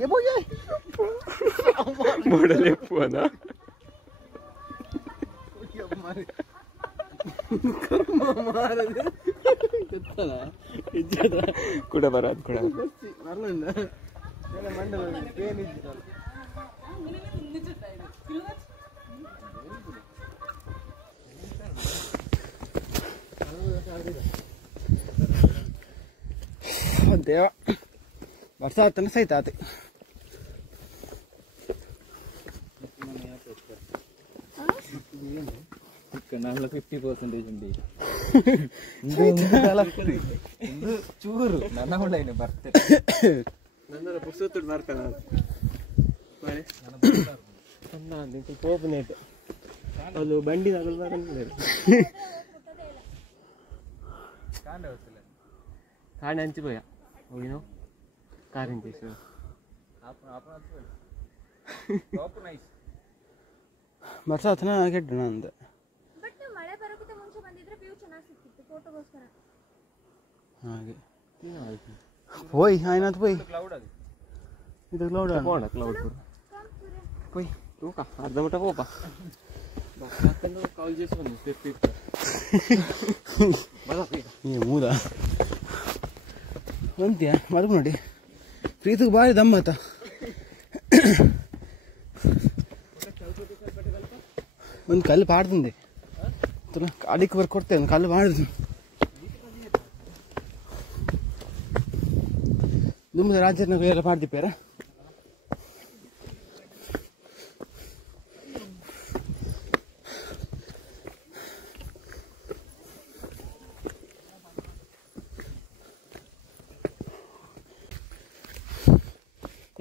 Ya voy a modal puana. Kuda barat kuda. Deva. Barsat na sahita ate. Kanala 50% undi. Indu churu nanna online barte. Nandara pursutu bartana. Mare. Anna nintu poopnet. Allu bandi nagul barande. Kaanda vastula. Kaanda anchi poya. Ogino. Karin chesu. Apna top nice. Barsatna gedna anda. ಹಾಗೆ ಹೋಯ್ ಆಯ್ನಾತ್ ಹೋಯ್ ಇದು cloud ಹೋಣ cloud ಹೋಯ್ ತೂಕ ಅರ್ಧ ಮಟ ಹೋಪ ಮತ್ತೊಂದು ಕಾಲ್ చేసి ಬಂದು ಸ್ಟೆಪ್ ಇತ್ತು ನೀ ಮೂದ ಒಂದ್ಯಾ ಮರಕು ನೋಡಿ ಪ್ರೀತಿಗೆ ಭಾರಿ ದಮ್ಮತ್ತ ಒಂದು ಕಲ್ಲು ಪಾಡ್ತಂದೆ ಅಡಿಗೆ ಬರ್ಕೊಡ್ತೇವೆ ಒಂದು ಕಲ್ಲು ಮಾಡಿದ್ರು ನಿಮ್ಮದು ರಾಜ್ಯನ ಎಲ್ಲ ಮಾಡ್ದಿಪ್ಪಾರ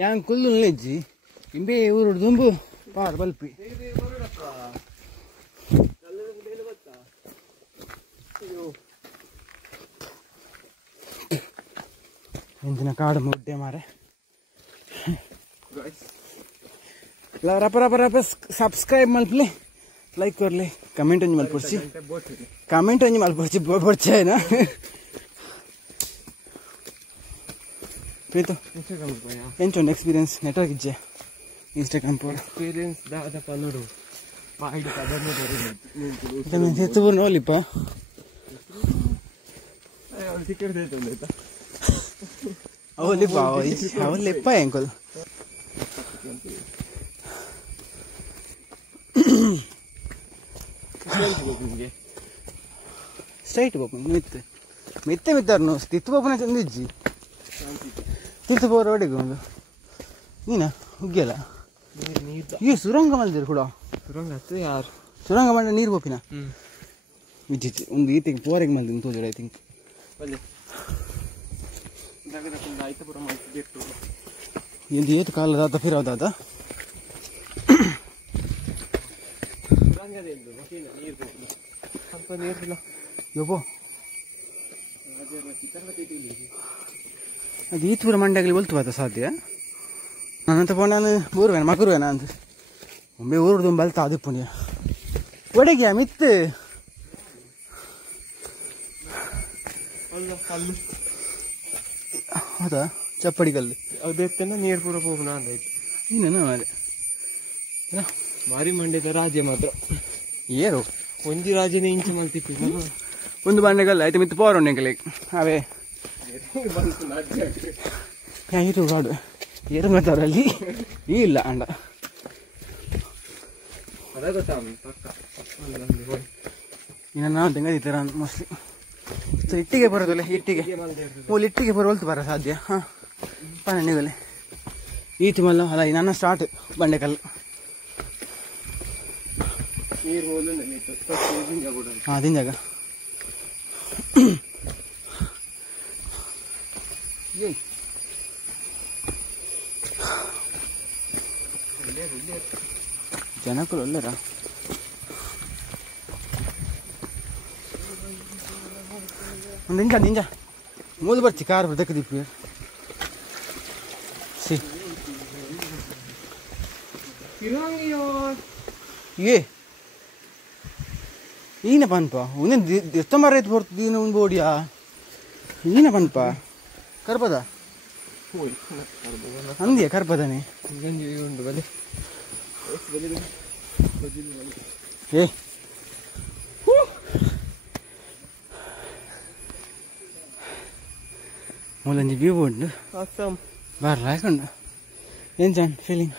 yang kullu leji imbe uru dumbu par balpi ಇಂದಿನ ಕಾಡು ಮುದ್ದೆ ಮಾರೆ ರಪ ಸಬ್ಸ್ಕ್ರೈಬ್ ಮಲ್ಪಲಿ ಲೈಕ್ ಕೊರ್ಲಿ ಕಮೆಂಟ್ ಒಂಜಿ ಮಲ್ಪೊರ್ಚಿ ಬೋರ್ಚೇನಾ ಪ್ರೀತು ಎಂಚೊಂದು ಎಕ್ಸ್ಪೀರಿಯನ್ಸ್ ನೆಟ್ವರ್ಕ್ ಇಜ್ಜೆ ಇನ್ಸ್ಟಾಗ್ರಾಮ್ ಪೋಡ್ ಎಕ್ಸ್ಪೀರಿಯನ್ಸ್ ದಾದಪ್ಪ ನೋಡು ಪಾಯಿಡು ಕದರ್ನೆ ಎತ್ತು ಬರ್ ನೋಲಿಪ್ಪ ಟಿಕೆಟ್ ಆಯ್ತು ಅವಲ್ಲಿಪ್ಪ ಎಂಕಲ್ ಸ್ಟ್ರೈಟ್ ಬಾಪ ಮೆತ್ತೆ ಮಿತ್ತಾರು ತಿತ್ತು ಬಾಪನ ಚಂದಿಜ್ಜಿ ತಿರ್ತು ಬೋರ್ ಒಡೆಗೆ ಒಂದು ನೀನಾ ಹುಗ್ಗಿಯಲ್ಲ ಈ ಸುರಂಗ ಮಲ್ದಿರು ಕೂಡ ಸುರಂಗ ಹತ್ತು ಯಾರು ಸುರಂಗ ಮಂಡ ನೀರು ಬೋಪಿನ ವಿಜಿಚ್ಚಿ ಒಂದು ಈತಿಗೆ ಪೋರೆಗೆ ಮಲ್ದಿನ ತೋಜಡ ಐ ಥಿಂಕ್ ಬಲ್ಲೆ ಆಯ್ತಪುರ ಮಾಡ್ತಿದ್ದು ಎಂದು ಏತು ಕಾಲ ದಾತ ಫಿರೋದಾದ ಯಬ್ಬೋ ಅದು ಈ ತೂರ ಮಂಡ್ಯಾಗಲಿ ಒಲ್ತು ಬಾತ ಸಾಧ್ಯ ನಾನಂತ ಪೋ ನಾನು ಊರುವೇನ ಮಗುರುವೇನ ಅಂತ ಒಮ್ಮೆ ಊರುದು ಬಲ್ತಾ ಅದು ಪುಣ್ಯ ಒಡೆಗ್ಯಾ ಮಿತ್ತು ಹೌದಾ ಚಪ್ಪಡಿ ಕಲ್ಲು ಅದೆತ್ತನ ನೀರು ಪೂರ ಹೋಗೋಣ ಅಂದಾಯ್ತು ಇನ್ನೇನು ಮಾರೆ ಭಾರಿ ಮಂಡ್ಯದ ರಾಜ್ಯ ಮಾತ್ರ ಏರು ಒಂಜಿ ರಾಜ್ಯನೇ ಇಂಚು ಮಲ್ತಿತ್ತು ಒಂದು ಬಂಡೆಗಲ್ಲ ಆಯ್ತು ಮಿತ್ತು ಪೋರ ಕಲೆ ಅವೇ ಇದು ಕಾಡು ಏರು ಮಾತಾಡಲ್ಲಿ ಇಲ್ಲ ಅಂಡ ಅದ ಗೊತ್ತಾ ಇನ್ನು ನಾವು ತೆಂಗದಿತ್ತರ ಮೋಸ್ಟ್ಲಿ ಸೊ ಇಟ್ಟಿಗೆ ಬರೋದಲ್ಲ ಇಟ್ಟಿಗೆ ಇಟ್ಟಿಗೆ ಬರೋಲ್ತು ಬರ ಸಾಧ್ಯ ಹಾಂ ಪನ್ನೆಂಡುಗಲೆ ಈತಿ ಮಲ್ಲ ಅಲ್ಲ ನನ್ನ ಸ್ಟಾರ್ಟ್ ಬಂಡೆಕಲ್ಲು ಹಾಂ ದಿಂಜಾಗ ಜನಕ್ಕಳು ಒಳ್ಳೆರಾ ಒಂದು ನಿಂಜ ಮೂಲು ಬರ್ತಿ ಕಾರ್ ಬರ್ತಕ್ಕೆ ದಿಪ್ಪಿ ಸಿ ಏ ಈನ ಪನ್ಪ ಒಂದೇನು ದಿಸ್ತಂಬರ ಐತೆ ಬರ್ತು ಈನ ಒಂದು ಬೋಡಿಯಾ ಈನ ಪನ್ಪ ಕರ್ಪದ ಅಂದಿಯ ಕರ್ಪದನೆ ಏ ಮೂಲಂಜಿ ವ್ಯೂ ಉಂಡು ಬರ್ಲ ಹಾಕೊಂಡು ಏನ್ ಜಾನ್ ಫೀಲಿಂಗ್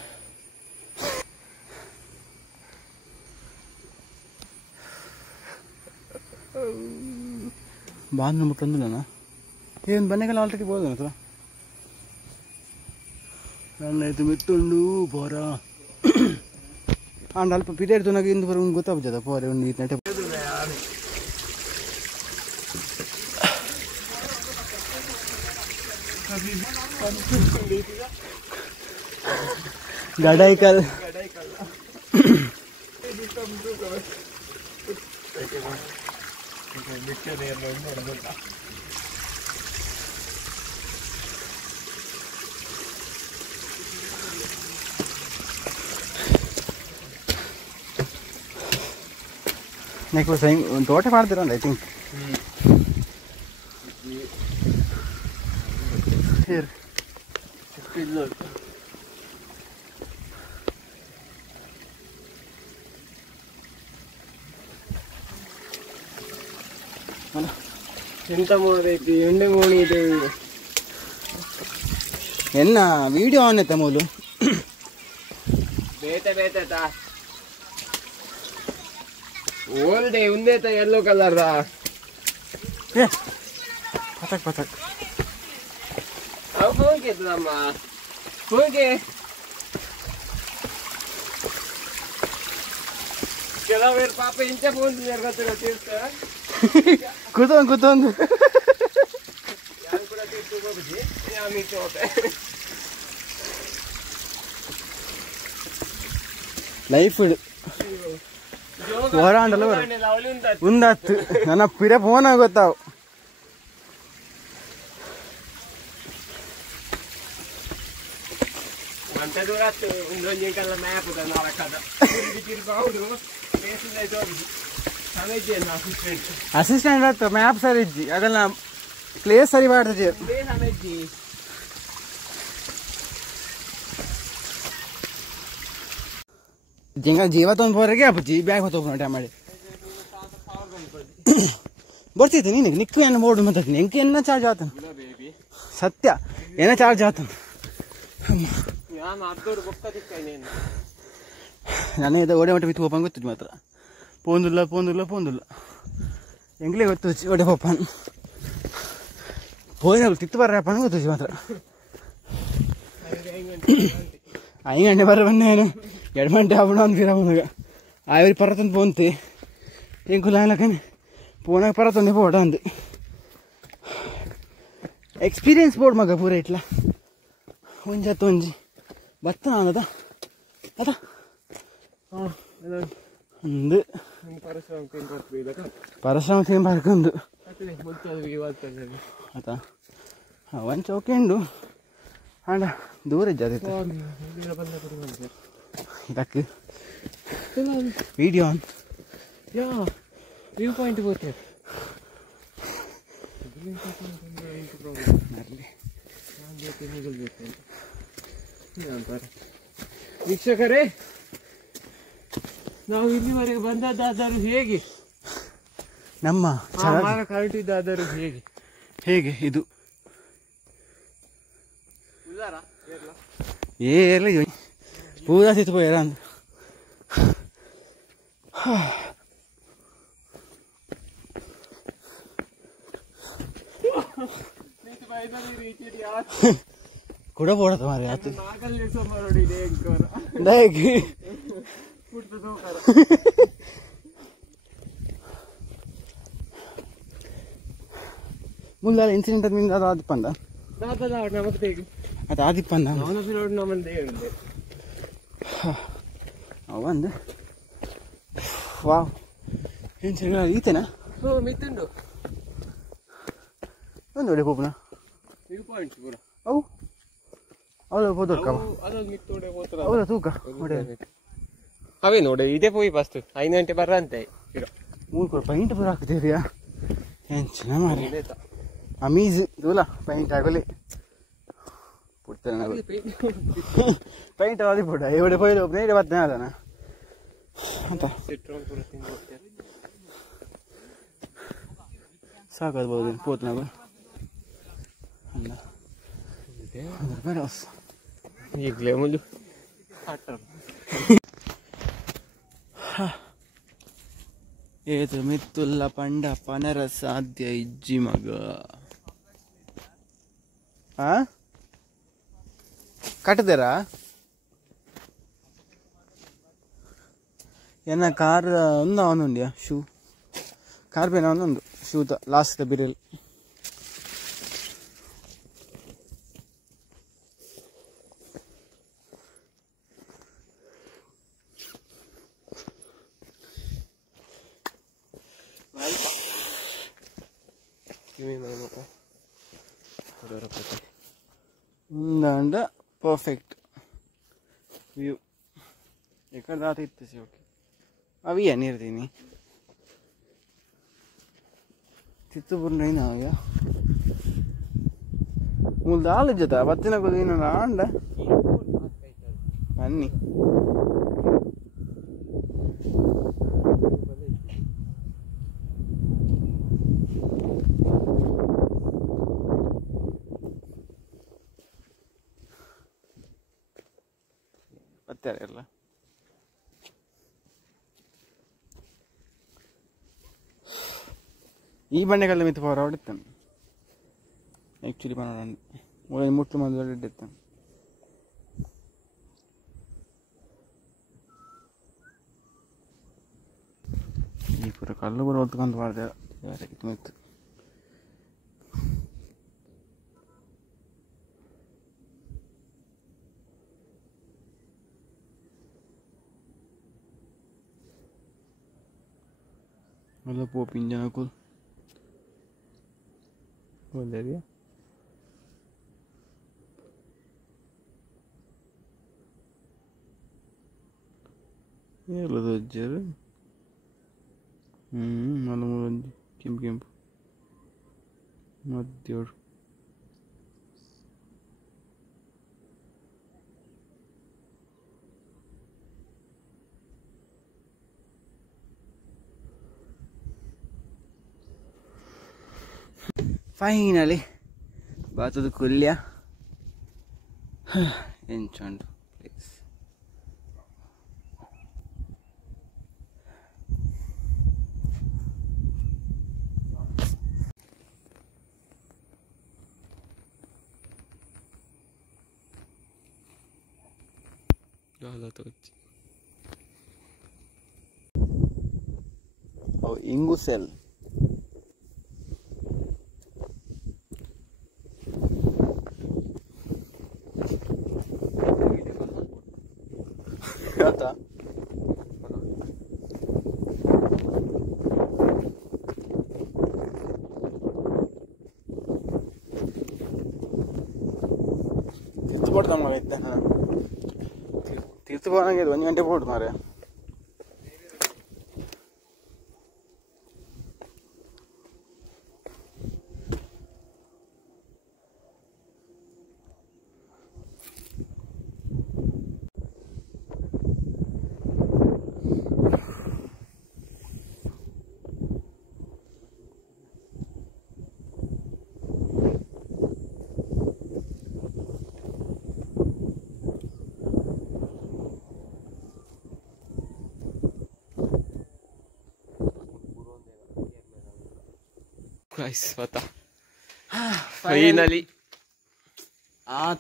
ಬಾಂಧ್ ಮುಟ್ಟೊಂದಿಲ್ಲ ಏನು ಬನ್ನೆಗೆಲ್ಲ ಆಲ್ರೆಡಿ ಬೋದು ಹತ್ರ ನನ್ನೈತು ಮಿತ್ತುಂಡು ಪೋರ ಅಂಡ್ ಅಲ್ಪ ಪಿರಿಯಡ್ ತುನಾಗ ಇಂದು ಬರೋ ಗೊತ್ತಾಗ್ತದ ಪೋರೆ ಒಂದು ಈ ನಟೆ ಗಡಾಯಿಕಲ್ ನೆಕ್ಸ್ಟ್ ಒಂದು ತೋಟ ಮಾಡ್ತೀರಲ್ಲ ಐ ಥಿಂಕ್ ಎಂತ ಮೂಡೈತಿ ಎಂಡೆ ಮೋಣಿ ಇದೆ ಎನ್ನ ವಿಡಿಯೋ ಆನ್ ಐತ ಮೂಲು ಬೇತೆ ಬೇತೇತಾ ಓಲ್ಡೆ ಉಂದೇತ ಯೆಲ್ಲೋ ಕಲರ್ ಏ ಪತಕ್ ಪತಕ್ ಅವು ಹೋಗಿ ನಮ್ಮ ಹೋಗಿ ಕೆಲವೇರು ಪಾಪ ಇಂಚ ಫೋನ್ ಗೊತ್ತಿರ್ತ ಕೂತೊಂದು ಯಾರು ಕೂಡ ತಿಳ್ಕೊಬೋದು ಯಾಮಿತ್ತು ಹೋತೆ ಲೈಫ್ ಇಡು ಹೊರಾಂಡಲ್ಲ ಉಂದತ್ತು ನನ್ನ ಪಿರ ಫೋನ್ ಗೊತ್ತಾವು ಅಂತ ದೂರ ಒಂದೊಂದು ಮ್ಯಾಪ್ ಅಸಿಸ್ಟೆಂಟ್ ಆಯ್ತು ಮ್ಯಾಪ್ ಸರಿ ಇಜ್ಜಿ ಅದೆಲ್ಲ ಪ್ಲೇಸ್ ಸರಿ ಮಾಡ್ತದೆ ಜಿಂಗ ಜೀವ ತೊಂದು ಹೋರಿಗೆ ಅಪ್ಪಜ್ಜಿ ಬ್ಯಾಗ್ ಹೊತ್ತೋಗ್ನ ಟೈಮ್ ಮಾಡಿ ಬರ್ತಿತ್ತು ನೀನು ನಿಕ್ಕು ಏನು ಬೋರ್ಡು ಮಾತಾಡ್ತೀನಿ ಎಂಕಿ ಎನ್ನ ಚಾರ್ಜ್ ಆತ ಸತ್ಯ ಏನ ಚಾರ್ಜ್ ಆತ ನಾನು ಇದು ಓಡೆ ಮಟ್ಟ ಬಿತ್ತು ಹೋಪನ್ ಗೊತ್ತಿದ್ದು ಮಾತ್ರ ಪೋಂದುಲ್ಲ ಎಂಗ್ಲೇ ಗೊತ್ತು ಓಡೆ ಹೋಪನ್ ಹೋಯ್ನ ತಿತ್ತು ಬರ್ರಪ್ಪನ ಗೊತ್ತು ಮಾತ್ರ ಐಗಂಟೆ ಬರ ಬನ್ನೇನು 2 ಗಂಟೆ ಆವಣ ಅಂದಿರ ಅವನಿಗೆ ಆವಿರಿ ಪರತಂದು ಪೋಂತೆ ಏನ್ ಕುಲಾಲಕನೆ ಪೋನಾಗ ಪರತಂದೆ ಪೋಟ ಅಂದು ಎಕ್ಸ್ಪೀರಿಯನ್ಸ್ ಬೋರ್ಡ್ ಮಗ ಪೂರ ಇಟ್ಲ ಒಂಜಿ ಹತ್ತು ಒಂಜಿ ಭತ್ತ ನಾನದ ಅದ ಒಂದು ಪರಶುರಾಮ ಸೇಮ್ ಬರ್ಕೊಂಡು ಆತ ಒಂದು ಚೌಕೆಂಡು ಆಂಡ ದೂರ ಜಾತಿ ಇದಕ್ಕೆ ವಿಡಿಯೋ ಆನ್ ವ್ಯೂ ಪಾಯಿಂಟ್ ಹೋಗ್ತೇವೆ ವೀಕ್ಷಕರೇ, ನಾವು ಇಲ್ಲಿವರೆಗೆ ಬಂದದ್ದಾದರೂ ಹೇಗೆ? ನಮ್ಮ ಮರ ಕರಟಿದ್ದಾದರೂ ಹೇಗೆ? ಹೇಗೆ ಇದು ಏರ್ಲ ಪೂರಾ ಸಿತ್ತು ಪೋಯರ ಅಂದ ಕೂಡ ಪೋಡತ್ತ ಮಾರಿ ಆತು ಮುಂದೆ ಇನ್ಸಿಡೆಂಟ್ ನಿಂದ ಅದು ಆದಿಪ್ಪಂದ ಅದು ಆದಿಪ್ಪಂದ ಅವಂದು ವಾವ್ ಏನು ಸರಿ ಈತೇನಾ ಮಿತ್ತುಂಡು ಒಂದು ಒಳ್ಳೆ ಪೋಪನ ವ್ಯೂ ಪಾಯಿಂಟ್ ಪೂರ ಅವು ಅವಳ ಹೋದಕ್ಕ ಅವಳ ತೂಕ ಅವೇ ನೋಡಿ ಇದೇ ಪೋಯಿ ಫಸ್ಟ್ 5 ಗಂಟೆ ಬರಂತೆ ಮೂರು ಕೊಡು ಪೈಂಟ್ ಪೂರ ಹಾಕ್ತಿದ್ಯಾ ಏನು ಚೆನ್ನಾಗಿ ಮಾರಿ ಅಮೀಸ್ ದೂಲ ಪೈಂಟ್ ಆಗಲಿ ಪುಡ್ತಾನೆ ನಾವು ಪೈಂಟ್ ಆದಿ ಪುಡ ಇವಡೆ ಪೋಯ್ದು ನೇರ ಬರ್ತೇನೆ ಅದನ್ನ ಅಂತ ಸಾಕಾಗ್ಬೋದು ಪೋತ್ ನಾವು ಅಲ್ಲ ಈಗಲೇ ಮುಂದೆ ಏತು ಮಿತ್ತುಲ್ಲ ಪಂಡ ಪನರ ಸಾಧ್ಯ ಇಜ್ಜಿ ಮಗ ಕಟ್ಟದಾರಾ ಎನ್ನ ಕಾರ್ ಒಂದು ಅವನುಂಡ್ಯಾ ಶೂ ಕಾರ್ ಬೇನ ಒಂದೊಂದು ಶೂತ ಲಾಸ್ಟ್ ಬಿರಿಯಲ್ ఉందండ పర్ఫెక్ట్ వ్యూ ఎక్కడ దాకా ఇచ్చేసి ఓకే అవి నీరు తిని తిత్తుపుండైనా అయ్య మూడు దాళ్ళు జత బతిన కొద్దిగా రాండ అన్నీ ಎಲ್ಲ ಈ ಬಂಡೆಗಲ್ಲ ಮಿತ್ತು ಪವರ್ ಹೊಡಿತಾನೆ ಆ್ಯಕ್ಚುಲಿ ಮಾಡೋಣ ಒಳ್ಳೆ ಮುಟ್ಲು ಮಂದಿ ಹೊಡಿತಾನೆ ಈ ಪೂರ ಕಲ್ಲು ಪೂರ ಹೊತ್ಕೊಂಡು ಮಾಡಿದೆ ಮಿತ್ತು Wala po pinjang ako. Wala dia. Ya lo ajar. Malam kim. Madhyur. Finally, Batu the Kulia. Enchant place. Oh, Ingusel. ಆಯ್ತಾ ತೀರ್ಥ ಪಡ್ತಾನ ಮಗ ಇದ್ದೆ ತೀರ್ಥ ಭವನಿಗೆ 1 ಗಂಟೆ ಪೋಡು ಮಾರೆ Guys, bata. Finally.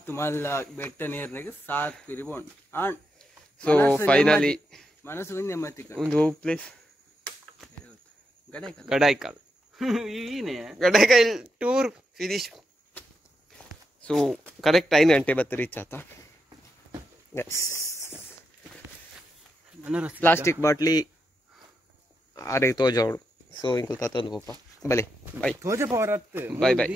तुम्हाला बेट्ट नीरनेगे 7 पिरिबोंड and so finally ಮನಸ್ಸು ನೆಮ್ಮದಿ ಒಂದು ಹೋಗ್ place Gadaayikallu ಈನೆ Gadaayikallu tour finish so correct 9 ಗಂಟೆ ಬತ್ತು ರೀಚ್ ಆತ yes प्लास्टिक बाटली आ रही तो जोड़ सो इनको था तो पापा भले बाय थोजे पावर आते बाय बाय